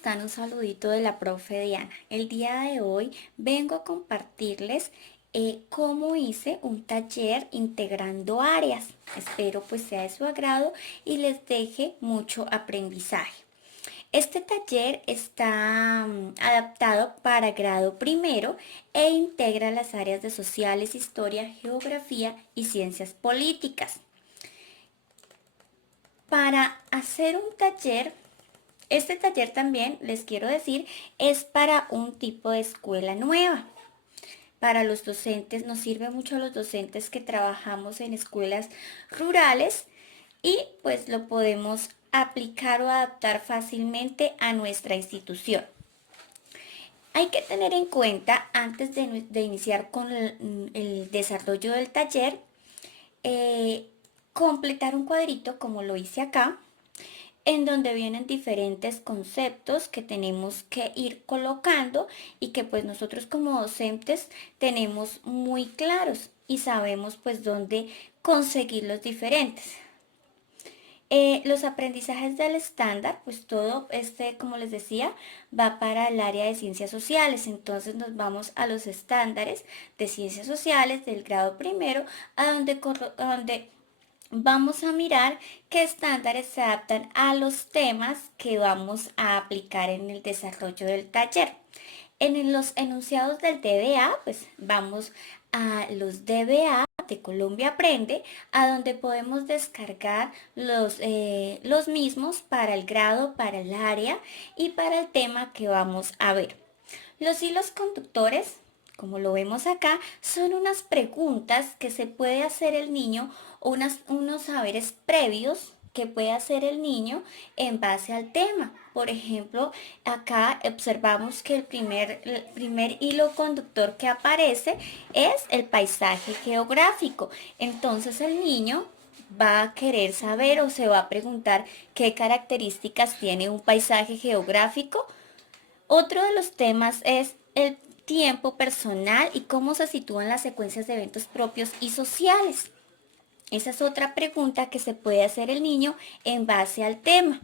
están? Un saludito de la profe Diana. El día de hoy vengo a compartirles cómo hice un taller integrando áreas. Espero pues sea de su agrado y les deje mucho aprendizaje. Este taller está adaptado para grado primero e integra las áreas de sociales, historia, geografía y ciencias políticas. Para hacer un taller, este taller también, les quiero decir, es para un tipo de escuela nueva. Para los docentes, nos sirve mucho a los docentes que trabajamos en escuelas rurales y pues lo podemos aplicar o adaptar fácilmente a nuestra institución. Hay que tener en cuenta, antes de iniciar con el desarrollo del taller, eh, completar un cuadrito como lo hice acá, en donde vienen diferentes conceptos que tenemos que ir colocando y que pues nosotros como docentes tenemos muy claros y sabemos pues dónde conseguir los diferentes. Los aprendizajes del estándar, pues todo este, como les decía, va para el área de ciencias sociales. Entonces nos vamos a los estándares de ciencias sociales del grado primero, a donde vamos a mirar qué estándares se adaptan a los temas que vamos a aplicar en el desarrollo del taller. En los enunciados del DBA, pues vamos a los DBA de Colombia Aprende, a donde podemos descargar los mismos para el grado, para el área y para el tema que vamos a ver. Los hilos conductores, como lo vemos acá, son unas preguntas que se puede hacer el niño o unos saberes previos que puede hacer el niño en base al tema. Por ejemplo, acá observamos que el primer hilo conductor que aparece es el paisaje geográfico. Entonces el niño va a querer saber o se va a preguntar qué características tiene un paisaje geográfico. Otro de los temas es el tiempo personal y cómo se sitúan las secuencias de eventos propios y sociales. Esa es otra pregunta que se puede hacer el niño en base al tema.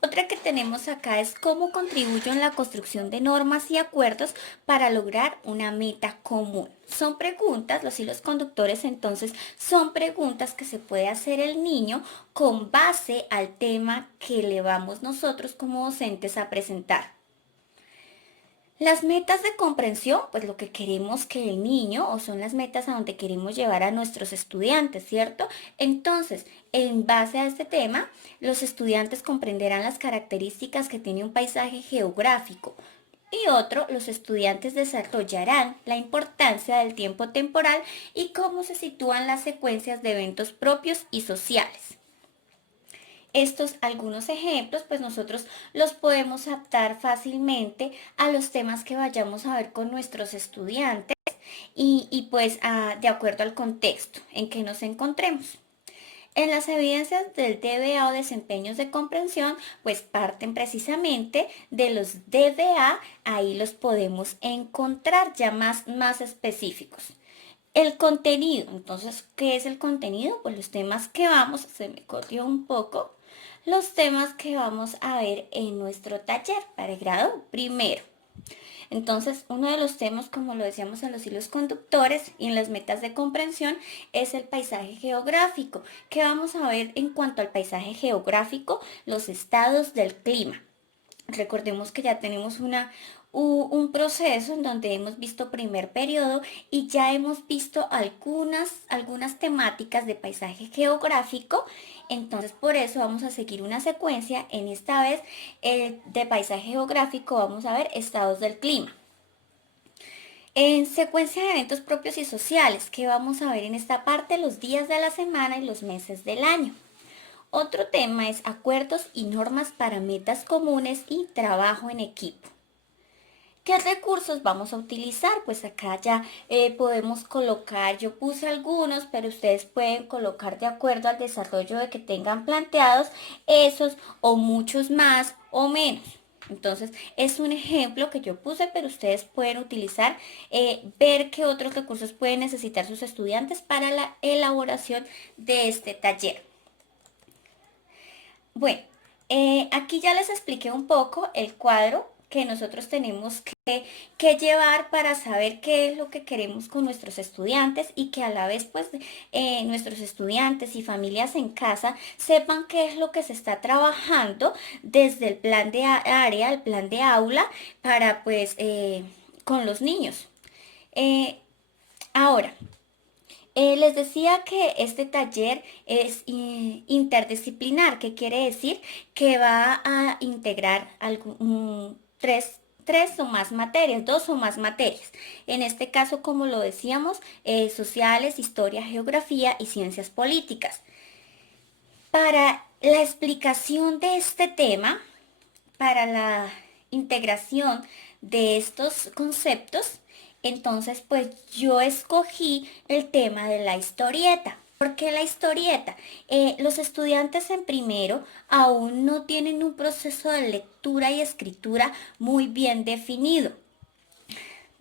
Otra que tenemos acá es cómo contribuyo en la construcción de normas y acuerdos para lograr una meta común. Son preguntas, los hilos conductores entonces son preguntas que se puede hacer el niño con base al tema que le vamos nosotros como docentes a presentar. Las metas de comprensión, pues lo que queremos que el niño, o son las metas a donde queremos llevar a nuestros estudiantes, ¿cierto? Entonces, en base a este tema, los estudiantes comprenderán las características que tiene un paisaje geográfico. Y otro, los estudiantes desarrollarán la importancia del tiempo temporal y cómo se sitúan las secuencias de eventos propios y sociales. Estos algunos ejemplos, pues nosotros los podemos adaptar fácilmente a los temas que vayamos a ver con nuestros estudiantes y pues de acuerdo al contexto en que nos encontremos. En las evidencias del DBA o desempeños de comprensión, pues parten precisamente de los DBA, ahí los podemos encontrar ya más específicos. El contenido, entonces, ¿qué es el contenido? Pues los temas que vamos, se me corrió un poco, los temas que vamos a ver en nuestro taller para el grado primero. Entonces, uno de los temas, como lo decíamos en los hilos conductores y en las metas de comprensión, es el paisaje geográfico. ¿Qué vamos a ver en cuanto al paisaje geográfico? Los estados del clima. Recordemos que ya tenemos un proceso en donde hemos visto primer periodo y ya hemos visto algunas temáticas de paisaje geográfico. Entonces por eso vamos a seguir una secuencia. En esta vez de paisaje geográfico vamos a ver estados del clima. En secuencia de eventos propios y sociales, que vamos a ver en esta parte los días de la semana y los meses del año. Otro tema es acuerdos y normas para metas comunes y trabajo en equipo. ¿Qué recursos vamos a utilizar? Pues acá ya podemos colocar, yo puse algunos, pero ustedes pueden colocar de acuerdo al desarrollo de que tengan planteados esos o muchos más o menos. Entonces es un ejemplo que yo puse, pero ustedes pueden utilizar, ver qué otros recursos pueden necesitar sus estudiantes para la elaboración de este taller. Bueno, Aquí ya les expliqué un poco el cuadro que nosotros tenemos que llevar para saber qué es lo que queremos con nuestros estudiantes y que a la vez pues nuestros estudiantes y familias en casa sepan qué es lo que se está trabajando desde el plan de área, el plan de aula para pues con los niños. Eh, Ahora, les decía que este taller es interdisciplinar, que quiere decir que va a integrar tres o más materias, dos o más materias. En este caso, como lo decíamos, sociales, historia, geografía y ciencias políticas. Para la explicación de este tema, para la integración de estos conceptos, entonces pues yo escogí el tema de la historieta. ¿Por qué la historieta? Los estudiantes en primero aún no tienen un proceso de lectura y escritura muy bien definido.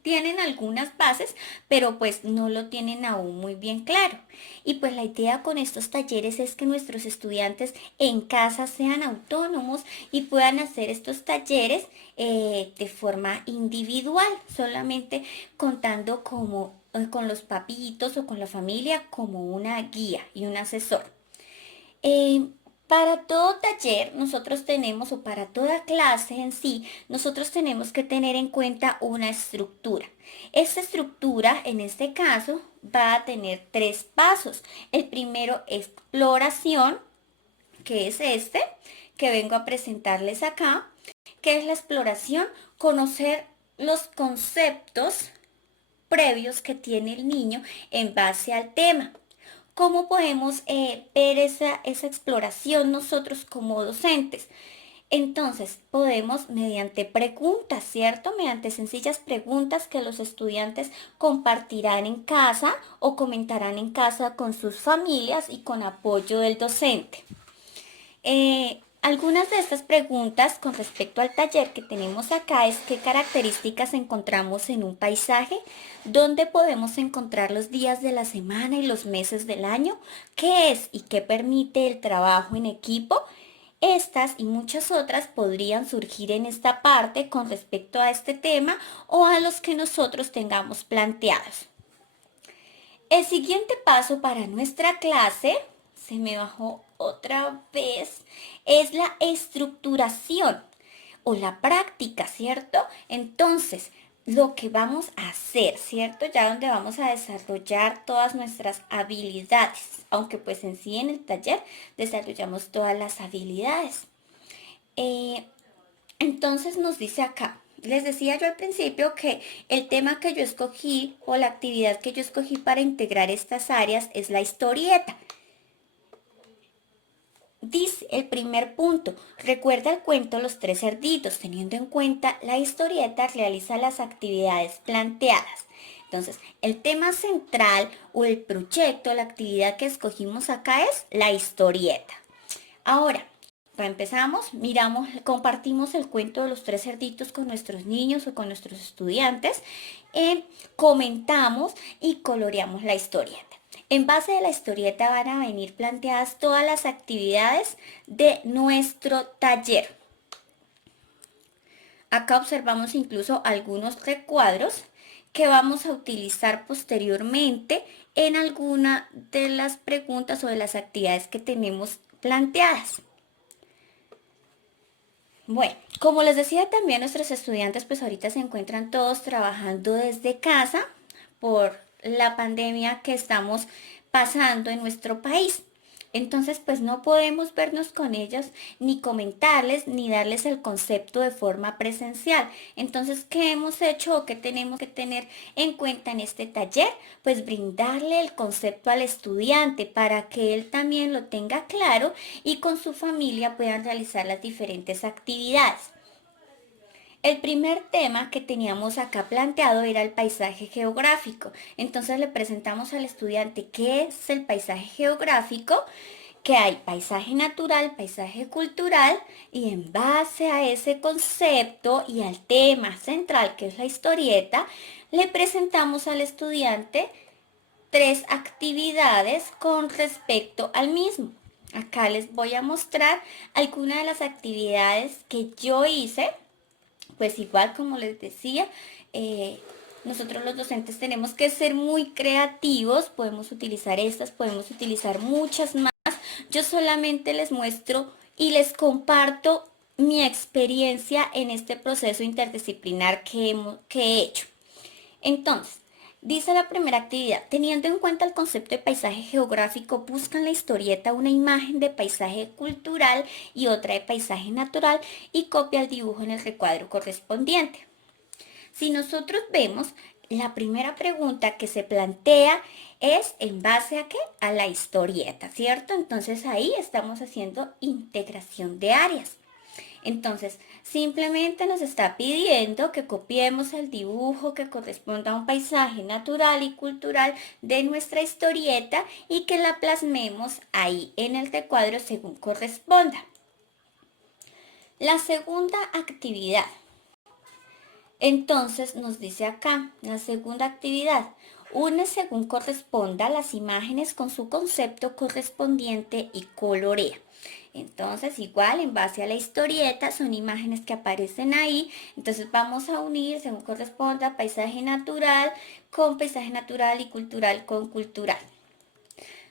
Tienen algunas bases, pero pues no lo tienen aún muy bien claro. Y pues la idea con estos talleres es que nuestros estudiantes en casa sean autónomos y puedan hacer estos talleres de forma individual, solamente contando como con los papitos o con la familia como una guía y un asesor. Eh, para todo taller nosotros tenemos, o para toda clase en sí, nosotros tenemos que tener en cuenta una estructura. Esta estructura, en este caso, va a tener tres pasos. El primero, exploración, que es este, que vengo a presentarles acá, que es la exploración, conocer los conceptos previos que tiene el niño en base al tema. ¿Cómo podemos ver esa exploración nosotros como docentes? Entonces, podemos mediante preguntas, ¿cierto? Mediante sencillas preguntas que los estudiantes compartirán en casa o comentarán en casa con sus familias y con apoyo del docente. Algunas de estas preguntas con respecto al taller que tenemos acá es qué características encontramos en un paisaje, dónde podemos encontrar los días de la semana y los meses del año, qué es y qué permite el trabajo en equipo. Estas y muchas otras podrían surgir en esta parte con respecto a este tema o a los que nosotros tengamos planteados. El siguiente paso para nuestra clase, se me bajó otra vez, es la estructuración o la práctica, ¿cierto? Entonces, lo que vamos a hacer, ¿cierto? Ya donde vamos a desarrollar todas nuestras habilidades, aunque pues en sí en el taller desarrollamos todas las habilidades. Eh, entonces nos dice acá, les decía yo al principio que el tema que yo escogí o la actividad que yo escogí para integrar estas áreas es la historieta. Dice el primer punto, recuerda el cuento Los tres cerditos, teniendo en cuenta la historieta, realiza las actividades planteadas. Entonces, el tema central o el proyecto, la actividad que escogimos acá es la historieta. Ahora, empezamos, miramos, compartimos el cuento de los tres cerditos con nuestros niños o con nuestros estudiantes, comentamos y coloreamos la historieta. En base a la historieta van a venir planteadas todas las actividades de nuestro taller. Acá observamos incluso algunos recuadros que vamos a utilizar posteriormente en alguna de las preguntas o de las actividades que tenemos planteadas. Bueno, como les decía también, nuestros estudiantes pues ahorita se encuentran todos trabajando desde casa por la pandemia que estamos pasando en nuestro país. Entonces pues no podemos vernos con ellos ni comentarles ni darles el concepto de forma presencial. Entonces, ¿qué hemos hecho o qué tenemos que tener en cuenta en este taller? Pues brindarle el concepto al estudiante para que él también lo tenga claro y con su familia puedan realizar las diferentes actividades. El primer tema que teníamos acá planteado era el paisaje geográfico. Entonces le presentamos al estudiante qué es el paisaje geográfico, que hay paisaje natural, paisaje cultural, y en base a ese concepto y al tema central que es la historieta, le presentamos al estudiante tres actividades con respecto al mismo. Acá les voy a mostrar algunas de las actividades que yo hice. Pues igual como les decía, nosotros los docentes tenemos que ser muy creativos, podemos utilizar estas, podemos utilizar muchas más. Yo solamente les muestro y les comparto mi experiencia en este proceso interdisciplinar que he hecho. Entonces, dice la primera actividad, teniendo en cuenta el concepto de paisaje geográfico, buscan en la historieta una imagen de paisaje cultural y otra de paisaje natural y copia el dibujo en el recuadro correspondiente. Si nosotros vemos, la primera pregunta que se plantea es en base a qué? A la historieta, ¿cierto? Entonces ahí estamos haciendo integración de áreas. Entonces, simplemente nos está pidiendo que copiemos el dibujo que corresponda a un paisaje natural y cultural de nuestra historieta y que la plasmemos ahí en el recuadro según corresponda. La segunda actividad. Entonces nos dice acá, la segunda actividad, une según corresponda las imágenes con su concepto correspondiente y colorea. Entonces, igual en base a la historieta, son imágenes que aparecen ahí. Entonces vamos a unir según corresponda paisaje natural con paisaje natural y cultural con cultural.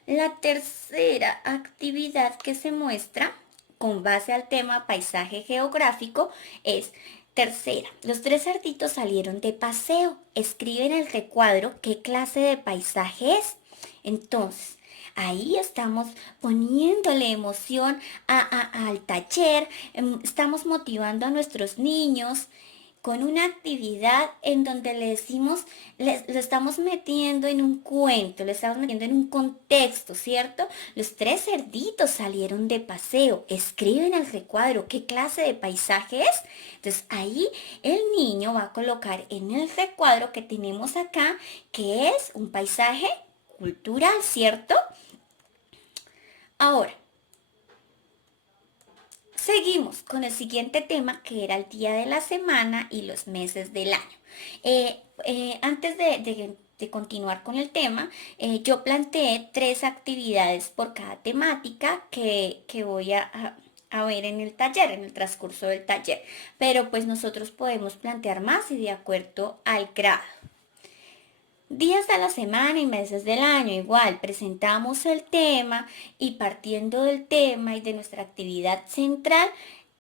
La tercera actividad que se muestra con base al tema paisaje geográfico es tercera. Los tres cerditos salieron de paseo. Escribe en el recuadro qué clase de paisaje es. Entonces, ahí estamos poniéndole emoción al taller, estamos motivando a nuestros niños con una actividad en donde le decimos, lo estamos metiendo en un cuento, lo estamos metiendo en un contexto, ¿cierto? Los tres cerditos salieron de paseo, escriben el recuadro qué clase de paisaje es. Entonces ahí el niño va a colocar en el recuadro que tenemos acá que es un paisaje cultural, ¿cierto? Ahora, seguimos con el siguiente tema que era el día de la semana y los meses del año. Antes de continuar con el tema, yo planteé 3 actividades por cada temática que voy a ver en el taller, en el transcurso del taller. Pero pues nosotros podemos plantear más y de acuerdo al grado. Días de la semana y meses del año, igual presentamos el tema y partiendo del tema y de nuestra actividad central,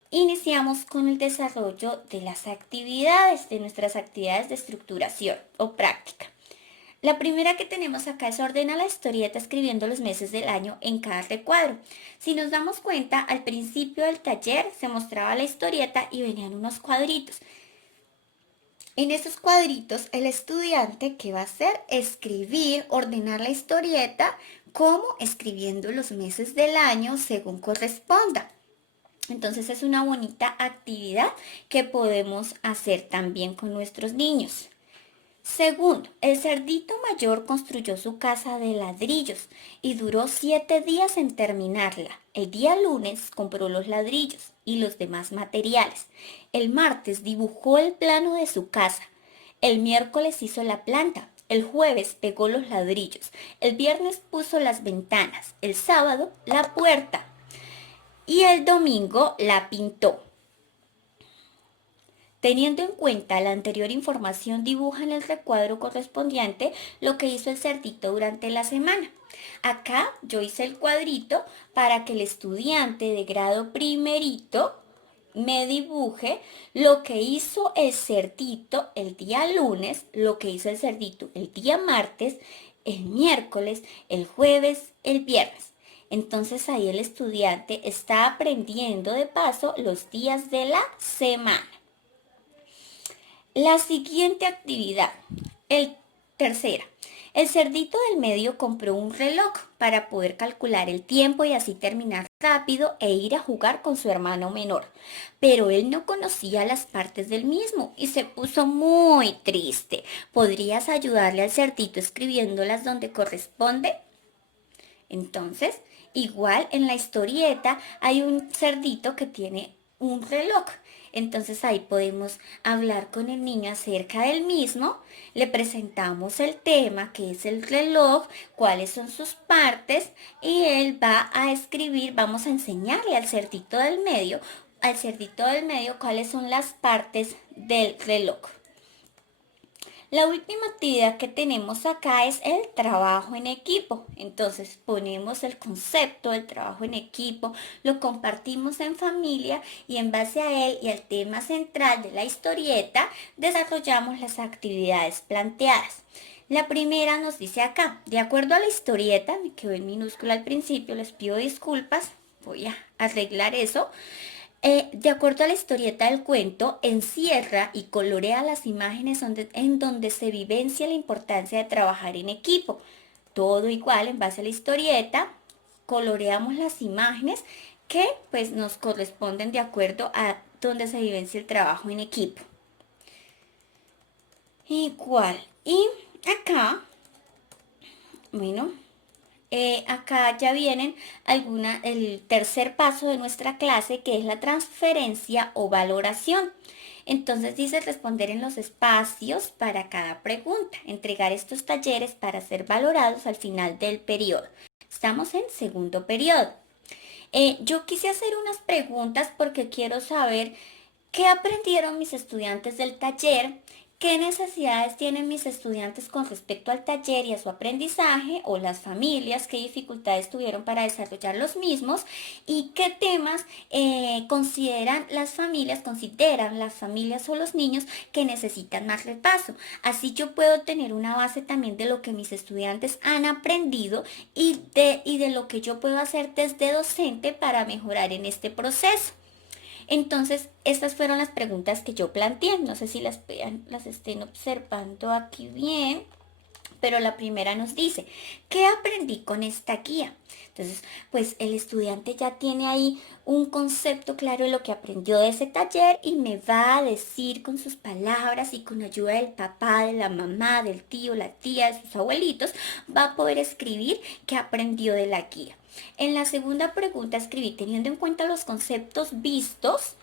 iniciamos con el desarrollo de las actividades, de nuestras actividades de estructuración o práctica. La primera que tenemos acá es ordena la historieta escribiendo los meses del año en cada recuadro. Si nos damos cuenta, al principio del taller se mostraba la historieta y venían unos cuadritos. En esos cuadritos, el estudiante, ¿qué va a hacer? Escribir, ordenar la historieta, como escribiendo los meses del año según corresponda. Entonces es una bonita actividad que podemos hacer también con nuestros niños. Segundo, el cerdito mayor construyó su casa de ladrillos y duró 7 días en terminarla. El día lunes compró los ladrillos y los demás materiales. El martes dibujó el plano de su casa. El miércoles hizo la planta. El jueves pegó los ladrillos. El viernes puso las ventanas. El sábado la puerta. Y el domingo la pintó. Teniendo en cuenta la anterior información, dibuja en el recuadro correspondiente lo que hizo el cerdito durante la semana. Acá yo hice el cuadrito para que el estudiante de grado primerito me dibuje lo que hizo el cerdito el día lunes, lo que hizo el cerdito el día martes, el miércoles, el jueves, el viernes. Entonces ahí el estudiante está aprendiendo de paso los días de la semana. La siguiente actividad, tercera. El cerdito del medio compró un reloj para poder calcular el tiempo y así terminar rápido e ir a jugar con su hermano menor. Pero él no conocía las partes del mismo y se puso muy triste. ¿Podrías ayudarle al cerdito escribiéndolas donde corresponde? Entonces, igual en la historieta hay un cerdito que tiene un reloj. Entonces ahí podemos hablar con el niño acerca del mismo, le presentamos el tema que es el reloj, cuáles son sus partes y él va a escribir, vamos a enseñarle al cerdito del medio cuáles son las partes del reloj. La última actividad que tenemos acá es el trabajo en equipo. Entonces ponemos el concepto del trabajo en equipo, lo compartimos en familia y en base a él y al tema central de la historieta desarrollamos las actividades planteadas. La primera nos dice acá, de acuerdo a la historieta, me quedó en minúscula al principio, les pido disculpas, voy a arreglar eso. De acuerdo a la historieta del cuento, encierra y colorea las imágenes en donde se vivencia la importancia de trabajar en equipo. Todo igual, en base a la historieta, coloreamos las imágenes que pues nos corresponden de acuerdo a donde se vivencia el trabajo en equipo. Igual. Y acá, bueno, acá ya vienen el tercer paso de nuestra clase, que es la transferencia o valoración. Entonces dice responder en los espacios para cada pregunta, entregar estos talleres para ser valorados al final del periodo. Estamos en segundo periodo. Yo quise hacer unas preguntas porque quiero saber qué aprendieron mis estudiantes del taller, qué necesidades tienen mis estudiantes con respecto al taller y a su aprendizaje, o las familias, qué dificultades tuvieron para desarrollar los mismos y qué temas consideran las familias o los niños que necesitan más repaso. Así yo puedo tener una base también de lo que mis estudiantes han aprendido y de lo que yo puedo hacer desde docente para mejorar en este proceso. Entonces, estas fueron las preguntas que yo planteé. No sé si las estén observando aquí bien, pero la primera nos dice, ¿qué aprendí con esta guía? Entonces, pues el estudiante ya tiene ahí un concepto claro de lo que aprendió de ese taller y me va a decir con sus palabras y con ayuda del papá, de la mamá, del tío, la tía, de sus abuelitos, va a poder escribir qué aprendió de la guía. En la segunda pregunta escribí, teniendo en cuenta los conceptos vistos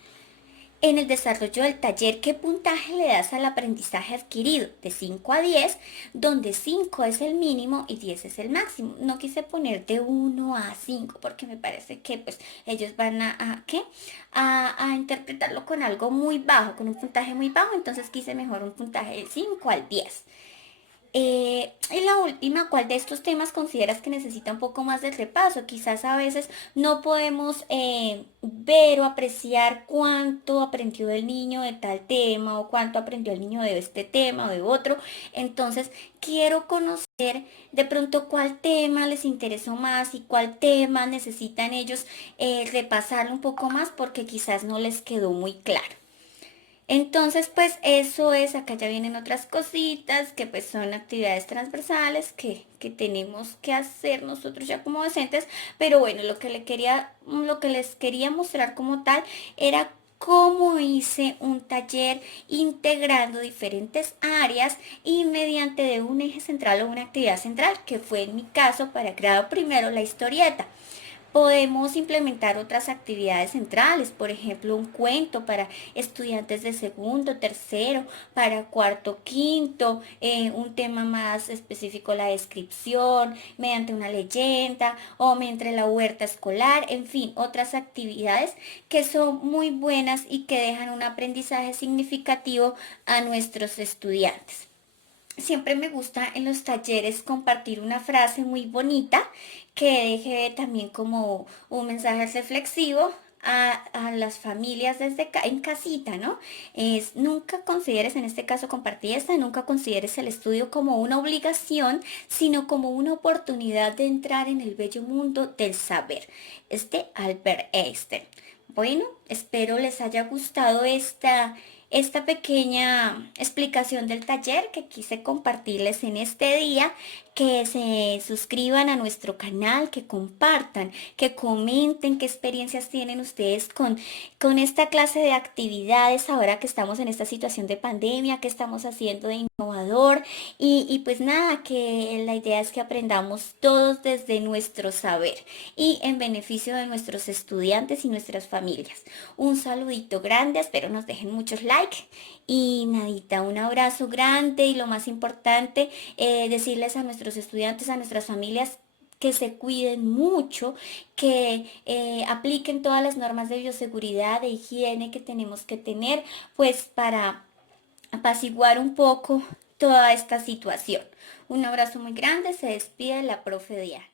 en el desarrollo del taller, ¿qué puntaje le das al aprendizaje adquirido? De 5 a 10, donde 5 es el mínimo y 10 es el máximo. No quise poner de 1 a 5 porque me parece que pues ellos van a interpretarlo con algo muy bajo, con un puntaje muy bajo, entonces quise mejor un puntaje de 5 al 10. Y la última, ¿cuál de estos temas consideras que necesita un poco más de repaso? Quizás a veces no podemos ver o apreciar cuánto aprendió el niño de tal tema o cuánto aprendió el niño de este tema o de otro. Entonces, quiero conocer de pronto cuál tema les interesó más y cuál tema necesitan ellos repasarlo un poco más porque quizás no les quedó muy claro. Entonces, pues eso es, acá ya vienen otras cositas que pues son actividades transversales que tenemos que hacer nosotros ya como docentes, pero bueno, lo que les quería mostrar como tal era cómo hice un taller integrando diferentes áreas y mediante de un eje central o una actividad central, que fue en mi caso para grado primero la historieta. Podemos implementar otras actividades centrales, por ejemplo, un cuento para estudiantes de segundo, tercero, para cuarto, quinto, un tema más específico, la descripción, mediante una leyenda o mediante la huerta escolar, en fin, otras actividades que son muy buenas y que dejan un aprendizaje significativo a nuestros estudiantes. Siempre me gusta en los talleres compartir una frase muy bonita que deje también como un mensaje reflexivo a las familias en casita, ¿no? Es nunca consideres, en este caso compartí esta, nunca consideres el estudio como una obligación, sino como una oportunidad de entrar en el bello mundo del saber. Albert Einstein. Bueno, espero les haya gustado esta pequeña explicación del taller que quise compartirles en este día. que se suscriban a nuestro canal, que compartan, que comenten qué experiencias tienen ustedes con esta clase de actividades ahora que estamos en esta situación de pandemia, qué estamos haciendo de innovador y pues nada, que la idea es que aprendamos todos desde nuestro saber y en beneficio de nuestros estudiantes y nuestras familias. Un saludito grande, espero nos dejen muchos likes y nadita, un abrazo grande y lo más importante, decirles a nuestros estudiantes, a nuestras familias, que se cuiden mucho, que apliquen todas las normas de bioseguridad, de higiene que tenemos que tener, pues para apaciguar un poco toda esta situación. Un abrazo muy grande, se despide la profe Diana.